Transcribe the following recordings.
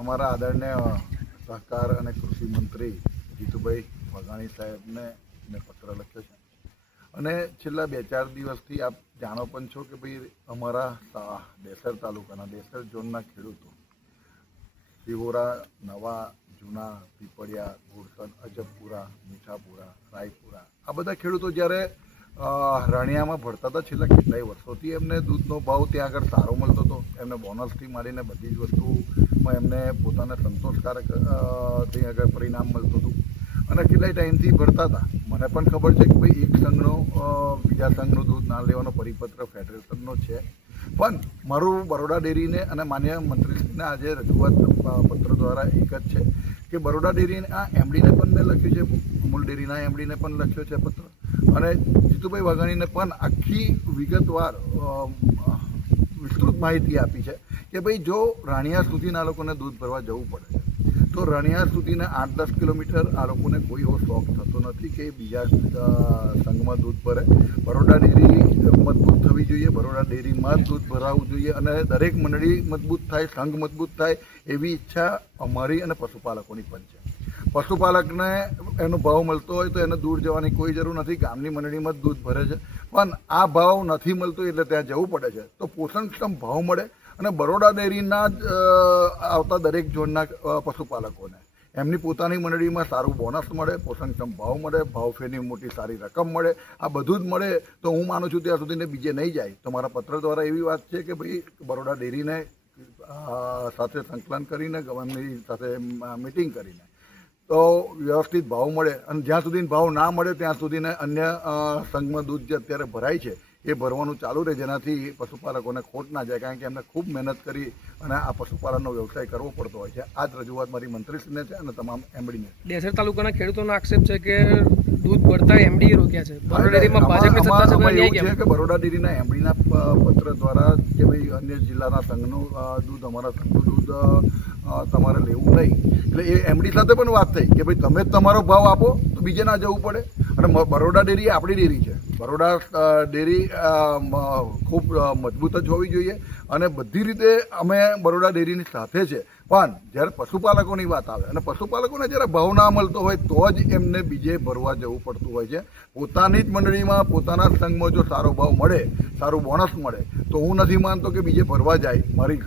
અમારા આદરણીય સહકાર અને કૃષિ મંત્રી જીતુભાઈ વાઘાણી સાહેબને મેં પત્ર લખ્યો છે અને છેલ્લા 2-4 દિવસથી આપ જાણો પણ છો કે ભાઈ અમારા દેસર તાલુકાના દેસર ઝોનના ખેડૂતો સિહોરા, નવા, જૂના, પીપળિયા, ઘોડસર, અજબપુરા, મીઠાપુરા, રાયપુરા આ બધા ખેડૂતો જ્યારે રાણિયામાં ભરતા હતા છેલ્લા કેટલાય વર્ષોથી એમને દૂધનો ભાવ ત્યાં આગળ સારો મળતો હતો, એમને બોનસથી માંડીને બધી જ વસ્તુમાં એમને પોતાને સંતોષકારક ત્યાં આગળ પરિણામ મળતું હતું અને કેટલાય ટાઈમથી ભરતા હતા. મને પણ ખબર છે કે ભાઈ એક સંઘનો બીજા સંઘનું દૂધ ના લેવાનો પરિપત્ર ફેડરેશનનો છે, પણ મારું બરોડા ડેરીને અને માન્ય મંત્રીશ્રીને આજે રજૂઆત પત્ર દ્વારા એક જ છે કે બરોડા ડેરીને આ એમડીને પણ મેં લખ્યું છે, અમૂલ ડેરીના એમડીને પણ લખ્યો છે પત્ર અને જીતુભાઈ વાઘાણીને પણ આખી વિગતવાર વિસ્તૃત માહિતી આપી છે કે ભાઈ જો રાણિયા સુધીના લોકોને દૂધ ભરવા જવું પડે છે તો રાણિયા સુધીને 8-10 કિલોમીટર આ લોકોને કોઈ એવો શોખ થતો નથી કે બીજા સંઘમાં દૂધ ભરે. બરોડા ડેરી મજબૂત થવી જોઈએ, બરોડા ડેરીમાં જ દૂધ ભરાવવું જોઈએ અને દરેક મંડળી મજબૂત થાય, સંઘ મજબૂત થાય એવી ઈચ્છા અમારી અને પશુપાલકોની પણ છે. પશુપાલકને એનો ભાવ મળતો હોય તો એને દૂર જવાની કોઈ જરૂર નથી, ગામની મંડળીમાં જ દૂધ ભરે છે, પણ આ ભાવ નથી મળતો એટલે ત્યાં જવું પડે છે તો પોષણક્ષમ ભાવ મળે અને બરોડા ડેરીના જ આવતા દરેક ઝોનના પશુપાલકોને એમની પોતાની મંડળીમાં સારું બોનસ મળે, પોષણક્ષમ ભાવ મળે, ભાવફેરની મોટી સારી રકમ મળે, આ બધું જ મળે તો હું માનું છું ત્યાં સુધીને બીજે નહીં જાય. તો મારા પત્ર દ્વારા એવી વાત છે કે ભાઈ બરોડા ડેરીને સાથે સંકલન કરીને ગવર્નરની સાથે મિટિંગ કરીને તો વ્યવસ્થિત ભાવ મળે અને જ્યાં સુધી ભાવ ના મળે ત્યાં સુધીને અન્ય સંઘમાં દૂધ જે અત્યારે ભરાય છે એ ભરવાનું ચાલુ રહે, જેનાથી પશુપાલકોને ખોટ ના જાય, કારણ કે એમને ખૂબ મહેનત કરી અને આ પશુપાલનનો વ્યવસાય કરવો પડતો હોય છે. આ જ રજૂઆત મારી મંત્રીશ્રીને છે અને તમામ એમડીને. દેસર તાલુકાના ખેડૂતોનો આક્ષેપ છે કે દૂધ ભરતા એમડી રોક્યા છે. બરોડા ડેરીમાં ભાજપની સત્તા છે એવું છે કે બરોડા ડેરીના એમડીના પત્ર દ્વારા કે ભાઈ અન્ય જિલ્લાના સંઘનું દૂધ અમારા સંઘનું દૂધ તમારે લેવું નહીં, એટલે એ એમડી સાથે પણ વાત થઈ કે ભાઈ તમે જ તમારો ભાવ આપો તો બીજે ના જવું પડે. અને બરોડા ડેરી આપણી ડેરી છે, બરોડા ડેરી ખૂબ મજબૂત જ હોવી જોઈએ અને બધી રીતે અમે બરોડા ડેરીની સાથે છે, પણ જ્યારે પશુપાલકોની વાત આવે અને પશુપાલકોને જ્યારે ભાવ ના મળતો હોય તો જ એમને બીજે ભરવા જવું પડતું હોય છે. પોતાની જ મંડળીમાં પોતાના સંઘમાં જો સારો ભાવ મળે, સારું બોનસ મળે તો હું નથી માનતો કે બીજે ભરવા જાય. મારી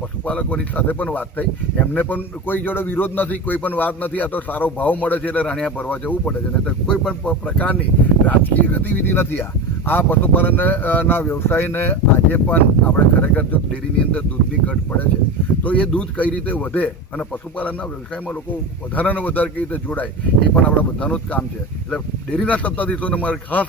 પશુપાલકોની સાથે પણ વાત થઈ, એમને પણ કોઈ જોડે વિરોધ નથી, કોઈ પણ વાત નથી, આ તો સારો ભાવ મળે છે એટલે રાણિયા ભરવા જવું પડે છે, નહીં તો કોઈ પણ પ્રકારની રાજકીય ગતિવિધિ નથી. આ પશુપાલનના વ્યવસાયને આજે પણ આપણે ખરેખર જો ડેરીની અંદર દૂધની ઘટ પડે છે તો એ દૂધ કઈ રીતે વધે અને પશુપાલનના વ્યવસાયમાં લોકો વધારે ને વધારે કઈ રીતે જોડાય એ પણ આપણા બધાનું જ કામ છે. એટલે ડેરીના સત્તાધીશોને મારી ખાસ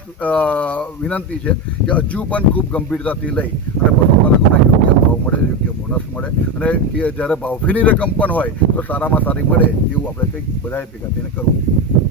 વિનંતી છે કે હજુ પણ ખૂબ ગંભીરતાથી લઈ અને પશુપાલકોને યોગ્ય ભાવ મળે, યોગ્ય બોનસ મળે અને જ્યારે ભાવફીની રકમ પણ હોય તો સારામાં સારી મળે એવું આપણે કંઈક બધાએ ભેગા થઈને કરવું જોઈએ.